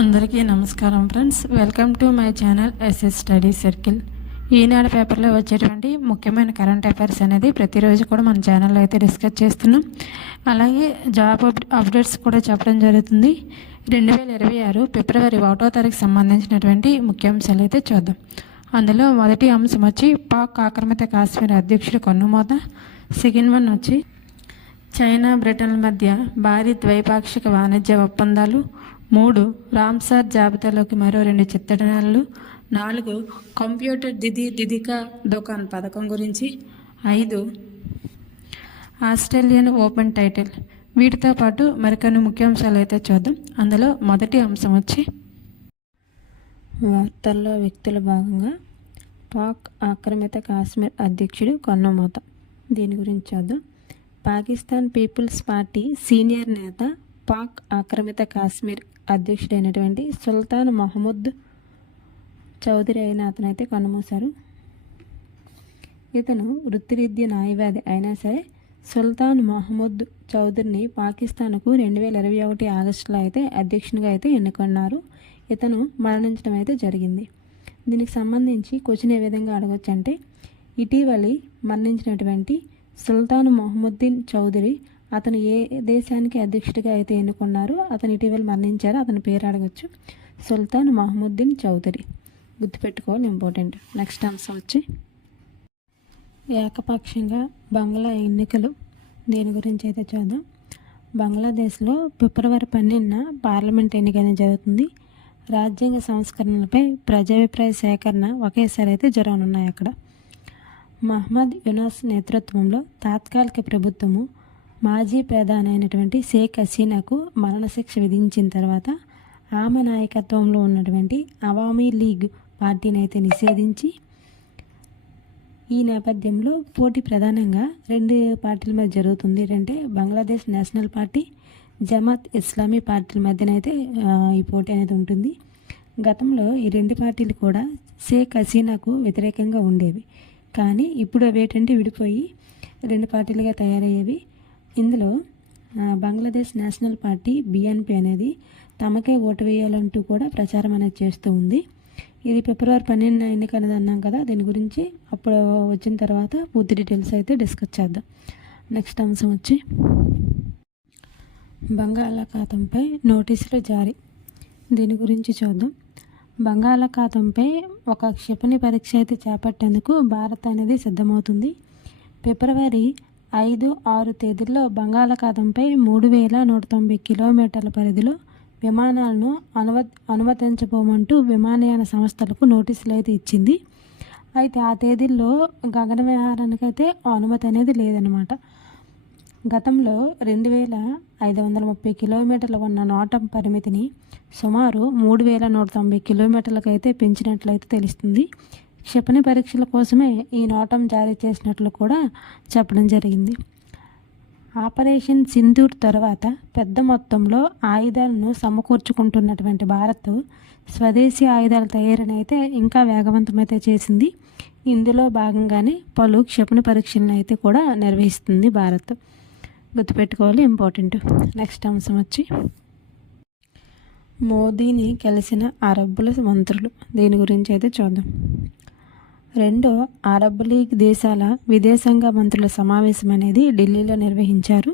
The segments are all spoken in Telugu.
అందరికీ నమస్కారం friends, welcome to my channel SS study circle. Eenadu పేపర్లో వచ్చేటువంటి ముఖ్యమైన కరెంట్ అఫైర్స్ అనేది ప్రతిరోజు కూడా మన ఛానల్లో అయితే డిస్కస్ చేస్తున్నాం. అలాగే జాబ్ అప్డేట్స్ కూడా చెప్పడం జరుగుతుంది. 2026 ఫిబ్రవరి 1వ తారీఖు సంబంధించినటువంటి ముఖ్యాంశాలు అయితే చూద్దాం. అందులో మొదటి అంశం వచ్చి పాక్ ఆక్రమిత కాశ్మీర్ అధ్యక్షుడు కన్నుమూత. సెకండ్ వన్ వచ్చి చైనా బ్రిటన్ల మధ్య భారీ ద్వైపాక్షిక వాణిజ్య ఒప్పందాలు. 3 రామ్సార్ జాబితాలోకి మరో 2 చిత్తడాలు. 4 కంప్యూటర్ దిదికా దుకాన్ పథకం గురించి. 5 ఆస్ట్రేలియన్ ఓపెన్ టైటిల్. వీటితో పాటు మరికొన్ని ముఖ్యాంశాలు అయితే చూద్దాం. అందులో మొదటి అంశం వచ్చి వార్తల్లో వ్యక్తుల భాగంగా పాక్ ఆక్రమిత కాశ్మీర్ అధ్యక్షుడు కన్నుమూత. దీని గురించి చూద్దాం. పాకిస్తాన్ పీపుల్స్ పార్టీ సీనియర్ నేత, పాక్ ఆక్రమిత కాశ్మీర్ అధ్యక్షుడైనటువంటి సుల్తాన్ మహమూద్ చౌదరి అయిన అతనైతే కన్నుమూశారు. ఇతను వృత్తిరీత్యా న్యాయవాది అయినా సరే సుల్తాన్ మహమూద్ చౌదరిని పాకిస్తాన్కు 2021 ఆగస్టులో అయితే అధ్యక్షునిగా అయితే ఎన్నుకున్నారు. ఇతను మరణించడం అయితే జరిగింది. దీనికి సంబంధించి క్వశ్చన్ ఏ విధంగా అడగచ్చు అంటే, ఇటీవలి మరణించినటువంటి సుల్తాన్ మహమూద్దీన్ చౌదరి అతను ఏ దేశానికి అధ్యక్షుడిగా అయితే ఎన్నుకున్నారో అతను ఇటీవల మరణించారు. అతని పేరు అడగచ్చు, సుల్తాన్ మహమూద్దీన్ చౌదరి. గుర్తుపెట్టుకోవాలి, ఇంపార్టెంట్. నెక్స్ట్ అంశం వచ్చి ఏకపక్షంగా బంగ్లా ఎన్నికలు. దీని గురించి అయితే చూద్దాం. బంగ్లాదేశ్లో ఫిబ్రవరి 12న పార్లమెంట్ ఎన్నిక అనేది జరుగుతుంది. రాజ్యాంగ సంస్కరణలపై ప్రజాభిప్రాయ సేకరణ ఒకేసారి అయితే జరగనున్నాయి అక్కడ. మహమ్మద్ యునస్ నేతృత్వంలో తాత్కాలిక ప్రభుత్వము మాజీ ప్రధాని అయినటువంటి షేక్ హసీనాకు మరణశిక్ష విధించిన తర్వాత ఆమె నాయకత్వంలో ఉన్నటువంటి అవామీ లీగ్ పార్టీని అయితే నిషేధించి, ఈ నేపథ్యంలో పోటీ ప్రధానంగా 2 పార్టీల మధ్య జరుగుతుంది. ఏంటంటే బంగ్లాదేశ్ నేషనల్ పార్టీ, జమాత్ ఇస్లామీ పార్టీల మధ్యనైతే ఈ పోటీ అనేది ఉంటుంది. గతంలో ఈ 2 పార్టీలు కూడా షేక్ హసీనాకు వ్యతిరేకంగా ఉండేవి. కానీ ఇప్పుడు అవి ఏంటంటే విడిపోయి 2 పార్టీలుగా తయారయ్యేవి. ఇందులో బంగ్లాదేశ్ నేషనల్ పార్టీ బిఎన్పి అనేది తమకే ఓటు వేయాలంటూ కూడా ప్రచారం అనేది చేస్తూ ఉంది. ఇది ఫిబ్రవరి 12న ఎన్నిక అనేది అన్నాం కదా, దీని గురించి అప్పుడు వచ్చిన తర్వాత పూర్తి డీటెయిల్స్ అయితే డిస్కస్ చేద్దాం. నెక్స్ట్ అంశం వచ్చి బంగాళాఖాతంపై నోటీసులు జారీ. దీని గురించి చూద్దాం. బంగాళాఖాతంపై ఒక క్షిపణి పరీక్ష అయితే చేపట్టేందుకు భారత్ అనేది సిద్ధమవుతుంది. ఫిబ్రవరి 5, 6 తేదీల్లో బంగాళాఖాతంపై 3190 కిలోమీటర్ల పరిధిలో విమానాలను అనుమతించబోమంటూ విమానయాన సంస్థలకు నోటీసులు అయితే ఇచ్చింది. అయితే ఆ తేదీల్లో గగన విహారానికైతే అనుమతి అనేది లేదనమాట. గతంలో 2530 కిలోమీటర్లు ఉన్న నోటం పరిమితిని సుమారు 3190 కిలోమీటర్లకు అయితే పెంచినట్లయితే తెలుస్తుంది. క్షిపణి పరీక్షల కోసమే ఈ నోటం జారీ చేసినట్లు కూడా చెప్పడం జరిగింది. ఆపరేషన్ సింధూర్ తర్వాత పెద్ద మొత్తంలో ఆయుధాలను సమకూర్చుకుంటున్నటువంటి భారత్ స్వదేశీ ఆయుధాల తయారీని అయితే ఇంకా వేగవంతమైతే చేసింది. ఇందులో భాగంగానే పలు క్షిపణి పరీక్షలను అయితే కూడా నిర్వహిస్తుంది భారత్. గుర్తుపెట్టుకోవాలి, ఇంపార్టెంట్. నెక్స్ట్ అంశం వచ్చి మోదీని కలిసిన అరబ్బుల మంత్రులు. దీని గురించి అయితే చూద్దాం. 2వ అరబ్ లీగ్ దేశాల విదేశాంగ మంత్రుల సమావేశం అనేది ఢిల్లీలో నిర్వహించారు.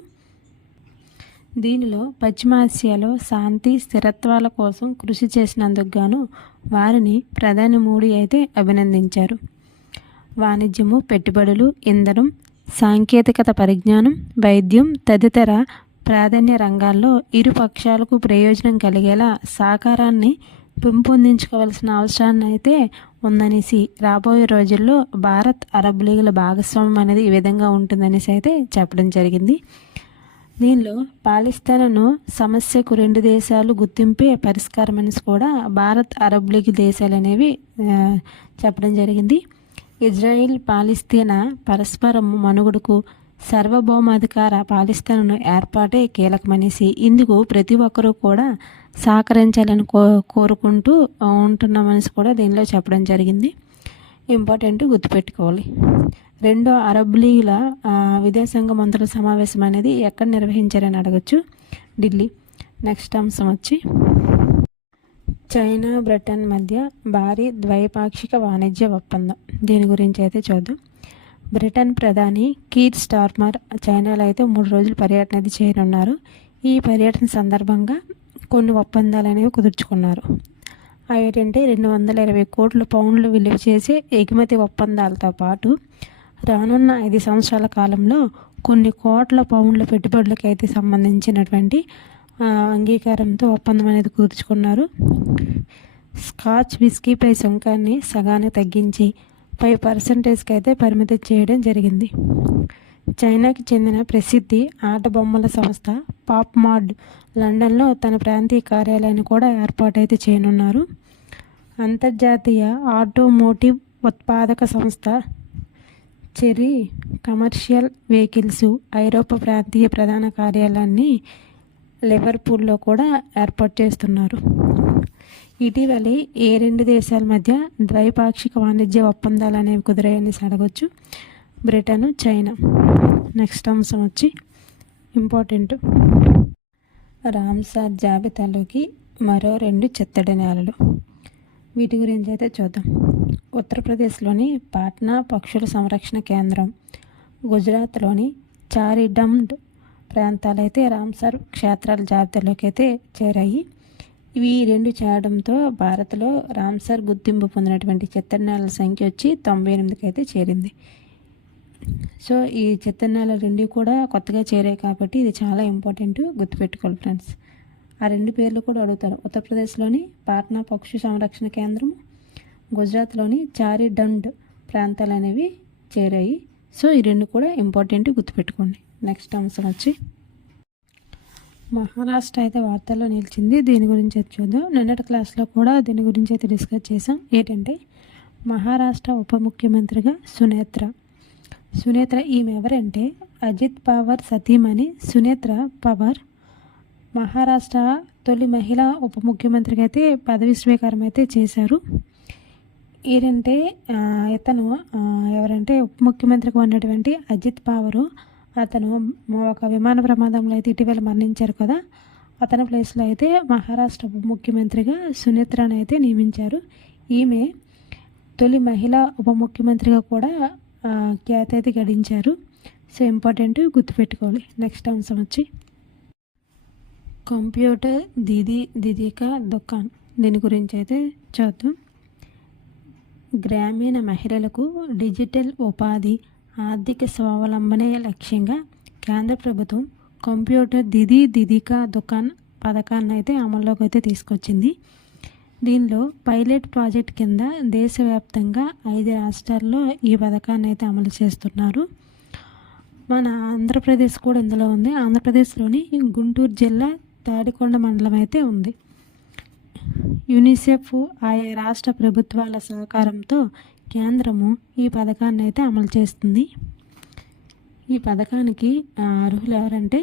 దీనిలో పశ్చిమాసియాలో శాంతి స్థిరత్వాల కోసం కృషి చేసినందుకు గాను వారిని ప్రధాని మోడీ అయితే అభినందించారు. వాణిజ్యము, పెట్టుబడులు, ఇంధనం, సాంకేతికత పరిజ్ఞానం, వైద్యం తదితర ప్రాధాన్య రంగాల్లో ఇరు పక్షాలకు ప్రయోజనం కలిగేలా సహకారాన్ని పెంపొందించుకోవాల్సిన అవసరాన్ని అయితే ఉందనేసి, రాబోయే రోజుల్లో భారత్ అరబ్ లీగుల భాగస్వామ్యం అనేది ఈ విధంగా ఉంటుందనేసి అయితే చెప్పడం జరిగింది. దీనిలో పాలిస్తాను సమస్యకు 2 దేశాలు గుర్తింపే పరిష్కారం అనేసి కూడా భారత్ అరబ్ లీగ్ దేశాలు అనేవి చెప్పడం జరిగింది. ఇజ్రాయిల్ పాలిస్తీనా పరస్పరం మనుగడకు సార్వభౌమాధికార పాలిస్తాను ఏర్పాటే కీలకమనేసి, ఇందుకు ప్రతి ఒక్కరూ కూడా సహకరించాలని కోరుకుంటూ ఉంటున్నామనేసి కూడా దీనిలో చెప్పడం జరిగింది. ఇంపార్టెంట్, గుర్తుపెట్టుకోవాలి. 2వ అరబ్ లీగ్ల విదేశాంగ మంత్రుల సమావేశం అనేది ఎక్కడ నిర్వహించారని అడగచ్చు, ఢిల్లీ. నెక్స్ట్ అంశం వచ్చి చైనా బ్రిటన్ మధ్య భారీ ద్వైపాక్షిక వాణిజ్య ఒప్పందం. దీని గురించి అయితే చూద్దాం. బ్రిటన్ ప్రధాని కీర్ స్టార్మర్ చైనాలో అయితే 3 రోజులు పర్యటన అయితే చేయనున్నారు. ఈ పర్యటన సందర్భంగా కొన్ని ఒప్పందాలు అనేవి కుదుర్చుకున్నారు. అవి ఏంటంటే 220 కోట్ల పౌండ్లు విలువ చేసే ఎగుమతి ఒప్పందాలతో పాటు రానున్న 5 సంవత్సరాల కాలంలో కొన్ని కోట్ల పౌండ్ల పెట్టుబడులకు అయితే సంబంధించినటువంటి అంగీకారంతో ఒప్పందం అనేది కుదుర్చుకున్నారు. స్కాచ్ విస్కీపై సుంకాన్ని సగానికి తగ్గించి 5% అయితే పరిమితం చేయడం జరిగింది. చైనాకి చెందిన ప్రసిద్ధి ఆట బొమ్మల సంస్థ పాప్ మార్ట్ లండన్లో తన ప్రాంతీయ కార్యాలయాన్ని కూడా ఏర్పాటైతే చేయనున్నారు. అంతర్జాతీయ ఆటోమోటివ్ ఉత్పాదక సంస్థ చెర్రీ కమర్షియల్ వెహికల్స్ ఐరోపా ప్రాంతీయ ప్రధాన కార్యాలయాన్ని లివర్పూల్లో కూడా ఏర్పాటు చేస్తున్నారు. ఇటీవలి ఏ 2 దేశాల మధ్య ద్వైపాక్షిక వాణిజ్య ఒప్పందాలు అనేవి కుదిరాయని అడగొచ్చు. Britain, China. నెక్స్ట్ అంశం వచ్చి ఇంపార్టెంట్, రామ్సార్ జాబితాలోకి మరో 2 చిత్తడి నేలలు. వీటి గురించి అయితే చూద్దాం. ఉత్తరప్రదేశ్లోని పాట్నా పక్షుల సంరక్షణ కేంద్రం, గుజరాత్లోని చారిడమ్డ్ ప్రాంతాలైతే రామ్సార్ క్షేత్రాల జాబితాలోకి అయితే చేరాయి. ఇవి 2 చేరడంతో భారత్లో రామ్సార్ గుర్తింపు పొందినటువంటి చిత్తడి నేలల సంఖ్య వచ్చి 98కి అయితే చేరింది. సో ఈ చిత్తడి నేలలు 2 కూడా కొత్తగా చేరాయి కాబట్టి ఇది చాలా ఇంపార్టెంట్, గుర్తుపెట్టుకోవాలి ఫ్రెండ్స్. ఆ 2 పేర్లు కూడా అడుగుతారు. ఉత్తరప్రదేశ్లోని పాట్నా పక్షి సంరక్షణ కేంద్రం, గుజరాత్లోని చారిడండ్ ప్రాంతాలు అనేవి చేరాయి. సో ఈ 2 కూడా ఇంపార్టెంట్, గుర్తుపెట్టుకోండి. నెక్స్ట్ అంశం వచ్చి మహారాష్ట్ర అయితే వార్తల్లో నిలిచింది. దీని గురించి అయితే చూద్దాం. నిన్నటి క్లాస్లో కూడా దీని గురించి అయితే డిస్కస్ చేసాం. ఏంటంటే మహారాష్ట్ర ఉప ముఖ్యమంత్రిగా సునేత్ర ఈమె ఎవరంటే అజిత్ పవార్ సతీమణి సునేత్ర పవార్ మహారాష్ట్ర తొలి మహిళా ఉప ముఖ్యమంత్రిగా అయితే పదవి స్వీకారం అయితే చేశారు. ఏంటంటే ఇతను ఎవరంటే ఉప ముఖ్యమంత్రిగా ఉన్నటువంటి అజిత్ పవార్ అతను ఒక విమాన ప్రమాదంలో అయితే ఇటీవల మరణించారు కదా. అతని ప్లేస్లో అయితే మహారాష్ట్ర ఉప ముఖ్యమంత్రిగా సునేత్రను అయితే నియమించారు. ఈమె తొలి మహిళా ఉప ముఖ్యమంత్రిగా కూడా ఖ్యాతి అయితే గడించారు. సో ఇంపార్టెంట్, గుర్తుపెట్టుకోవాలి. నెక్స్ట్ అంశం వచ్చి కంప్యూటర్ దీదీకా దుకాన్. దీని గురించి అయితే చూద్దాం. గ్రామీణ మహిళలకు డిజిటల్ ఉపాధి, ఆర్థిక స్వావలంబనే లక్ష్యంగా కేంద్ర ప్రభుత్వం కంప్యూటర్ దీదీకా దుకాన్ పథకాన్ని అయితే అమల్లోకి అయితే తీసుకొచ్చింది. దీనిలో పైలట్ ప్రాజెక్ట్ కింద దేశవ్యాప్తంగా 5 రాష్ట్రాల్లో ఈ పథకాన్ని అయితే అమలు చేస్తున్నారు. మన ఆంధ్రప్రదేశ్ కూడా ఇందులో ఉంది. ఆంధ్రప్రదేశ్లోని గుంటూరు జిల్లా తాడికొండ మండలం అయితే ఉంది. యూనిసెఫ్ ఆయా రాష్ట్ర ప్రభుత్వాల సహకారంతో కేంద్రము ఈ పథకాన్ని అయితే అమలు చేస్తుంది. ఈ పథకానికి అర్హులు ఎవరంటే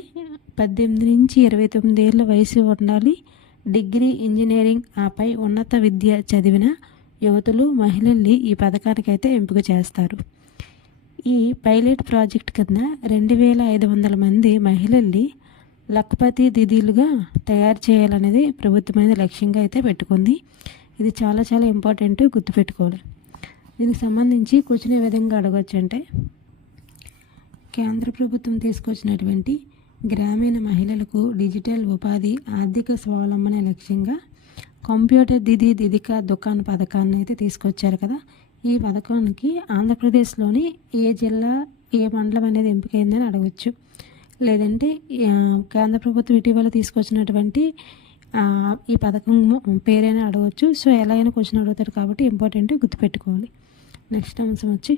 18 నుంచి 29 ఏళ్ళ వయసు ఉండాలి, డిగ్రీ, ఇంజనీరింగ్ ఆపై ఉన్నత విద్య చదివిన యువతులు, మహిళల్ని ఈ పథకానికి అయితే ఎంపిక చేస్తారు. ఈ పైలట్ ప్రాజెక్ట్ కింద 2500 మంది మహిళల్ని లఖపతి దీదీలుగా తయారు చేయాలనేది ప్రభుత్వమైన లక్ష్యంగా అయితే పెట్టుకుంది. ఇది చాలా చాలా ఇంపార్టెంట్, గుర్తుపెట్టుకోవాలి. దీనికి సంబంధించి క్వశ్చన్ ఏ విధంగా అడగవచ్చు అంటే కేంద్ర ప్రభుత్వం తీసుకొచ్చినటువంటి గ్రామీణ మహిళలకు డిజిటల్ ఉపాధి, ఆర్థిక స్వావలంబన లక్ష్యంగా కంప్యూటర్ దీదీకా దుకాన్ పథకాన్ని అయితే తీసుకొచ్చారు కదా. ఈ పథకానికి ఆంధ్రప్రదేశ్లోని ఏ జిల్లా, ఏ మండలం అనేది ఎంపికైందని అడగవచ్చు. లేదంటే కేంద్ర ప్రభుత్వం ఇటీవల తీసుకొచ్చినటువంటి ఈ పథకం పేరైనా అడగవచ్చు. సో ఎలా అయినా క్వశ్చన్ అడుగుతారు కాబట్టి ఇంపార్టెంట్, గుర్తుపెట్టుకోవాలి. నెక్స్ట్ అంశం వచ్చి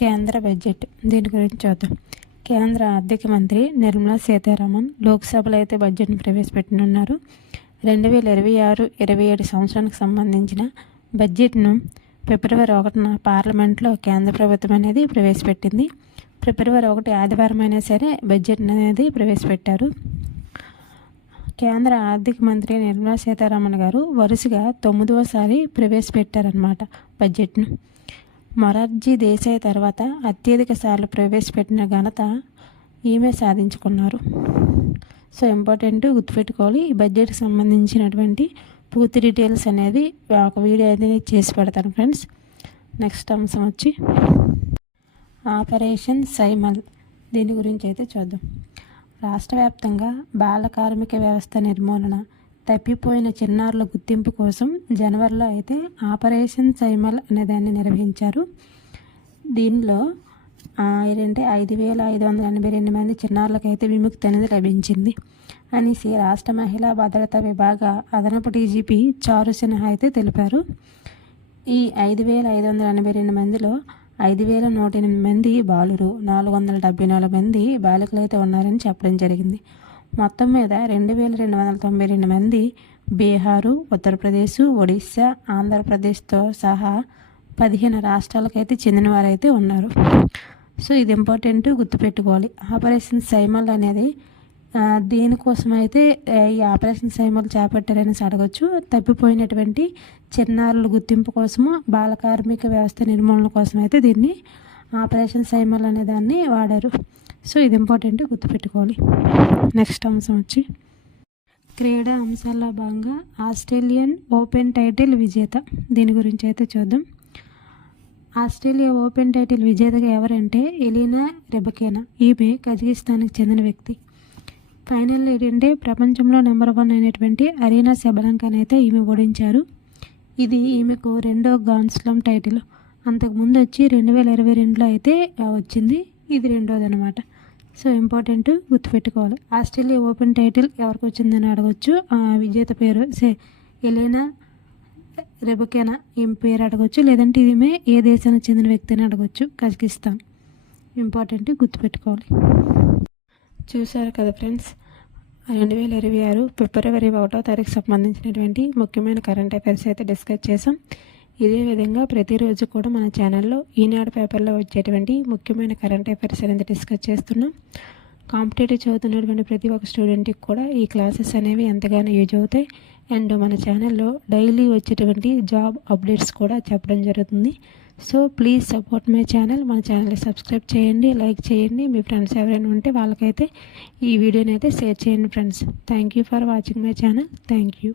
కేంద్ర బడ్జెట్. దీని గురించి చూద్దాం. కేంద్ర ఆర్థిక మంత్రి నిర్మలా సీతారామన్ లోక్సభలో అయితే బడ్జెట్ను ప్రవేశపెట్టనున్నారు. 2026-27 సంవత్సరానికి సంబంధించిన బడ్జెట్ను ఫిబ్రవరి 1న పార్లమెంట్లో కేంద్ర ప్రభుత్వం అనేది ప్రవేశపెట్టింది. ఫిబ్రవరి 1 ఆదివారం అయినా సరే బడ్జెట్ అనేది ప్రవేశపెట్టారు. కేంద్ర ఆర్థిక మంత్రి నిర్మలా సీతారామన్ గారు వరుసగా 9వసారి ప్రవేశపెట్టారన్నమాట బడ్జెట్ను. మొరార్జీ దేశాయ్ తర్వాత అత్యధిక సార్లు ప్రవేశపెట్టిన ఘనత ఈమె సాధించుకున్నారు. సో ఇంపార్టెంట్, గుర్తుపెట్టుకోవాలి. ఈ బడ్జెట్కి సంబంధించినటువంటి పూర్తి డీటెయిల్స్ అనేది ఒక వీడియో అయితే చేసి పెడతాను ఫ్రెండ్స్. నెక్స్ట్ అంశం వచ్చి ఆపరేషన్ సైమల్. దీని గురించి అయితే చూద్దాం. రాష్ట్ర వ్యాప్తంగా బాల కార్మిక వ్యవస్థ నిర్మూలన, తప్పిపోయిన చిన్నారుల గుర్తింపు కోసం జనవరిలో అయితే ఆపరేషన్ సైమల్ అనే దాన్ని నిర్వహించారు. దీనిలో ఏంటంటే 5,582 మంది చిన్నారులకైతే విముక్తి అనేది లభించింది అనేసి రాష్ట్ర మహిళా భద్రతా విభాగ అదనపు డీజీపీ చారు సిన్హా అయితే తెలిపారు. ఈ 5,582 మందిలో 5,108 మంది బాలురు, 474 మంది బాలికలు అయితే ఉన్నారని చెప్పడం జరిగింది. మొత్తం మీద 2,292 మంది బీహారు, ఉత్తరప్రదేశ్, ఒడిశా, ఆంధ్రప్రదేశ్తో సహా 15 రాష్ట్రాలకైతే చెందిన వారైతే ఉన్నారు. సో ఇది ఇంపార్టెంట్, గుర్తుపెట్టుకోవాలి. ఆపరేషన్ సైమల్ అనేది దేనికోసమైతే ఈ ఆపరేషన్ సైమల్ చేపట్టారనేసి అడగచ్చు. తప్పిపోయినటువంటి చిన్నారుల గుర్తింపు కోసము, బాల కార్మిక వ్యవస్థ నిర్మూలన కోసం అయితే దీన్ని ఆపరేషన్ సైమల్ అనే దాన్ని వాడారు. సో ఇది ఇంపార్టెంట్, గుర్తుపెట్టుకోవాలి. నెక్స్ట్ అంశం వచ్చి క్రీడా అంశాల్లో భాగంగా ఆస్ట్రేలియన్ ఓపెన్ టైటిల్ విజేత. దీని గురించి అయితే చూద్దాం. ఆస్ట్రేలియా ఓపెన్ టైటిల్ విజేతగా ఎవరంటే ఎలీనా రెబకేనా. ఈమె కజకిస్తాన్కి చెందిన వ్యక్తి. ఫైనల్ ఏంటంటే ప్రపంచంలో నెంబర్ 1 అయినటువంటి అరీనా సెబలంకాని అయితే ఈమె ఓడించారు. ఇది ఈమెకు 2వ గ్రాండ్ స్లామ్ టైటిల్. అంతకుముందు వచ్చి 2022లో అయితే వచ్చింది. ఇది 2వది అనమాట. సో ఇంపార్టెంట్, గుర్తుపెట్టుకోవాలి. ఆస్ట్రేలియా ఓపెన్ టైటిల్ ఎవరికి వచ్చిందని అడగచ్చు. విజేత పేరు ఎలీనా రెబకేనా ఈమె పేరు అడగచ్చు, లేదంటే ఈమె ఏ దేశానికి చెందిన వ్యక్తి అని అడగచ్చు. కజకిస్తాన్. ఇంపార్టెంట్, గుర్తుపెట్టుకోవాలి. చూసారు కదా ఫ్రెండ్స్, 2026 ఫిబ్రవరి 1వ తారీఖు సంబంధించినటువంటి ముఖ్యమైన కరెంట్ అఫైర్స్ అయితే డిస్కస్ చేసాం. ఇదే విధంగా ప్రతిరోజు కూడా మన ఛానల్లో ఈనాడు పేపర్లో వచ్చేటువంటి ముఖ్యమైన కరెంట్ అఫైర్స్ అనేది డిస్కస్ చేస్తున్నాం. కాంపిటేటివ్ చదువుతున్నటువంటి ప్రతి ఒక్క స్టూడెంట్కి కూడా ఈ క్లాసెస్ అనేవి ఎంతగానో యూజ్ అవుతాయి. అండ్ మన ఛానల్లో డైలీ వచ్చేటువంటి జాబ్ అప్డేట్స్ కూడా చెప్పడం జరుగుతుంది. So please support my channel. మన ఛానల్ని సబ్స్క్రైబ్ చేయండి, లైక్ చేయండి. మీ ఫ్రెండ్స్ ఎవరైనా ఉంటే వాళ్ళకైతే ఈ వీడియోని అయితే షేర్ చేయండి friends. Thank you for watching my channel. Thank you.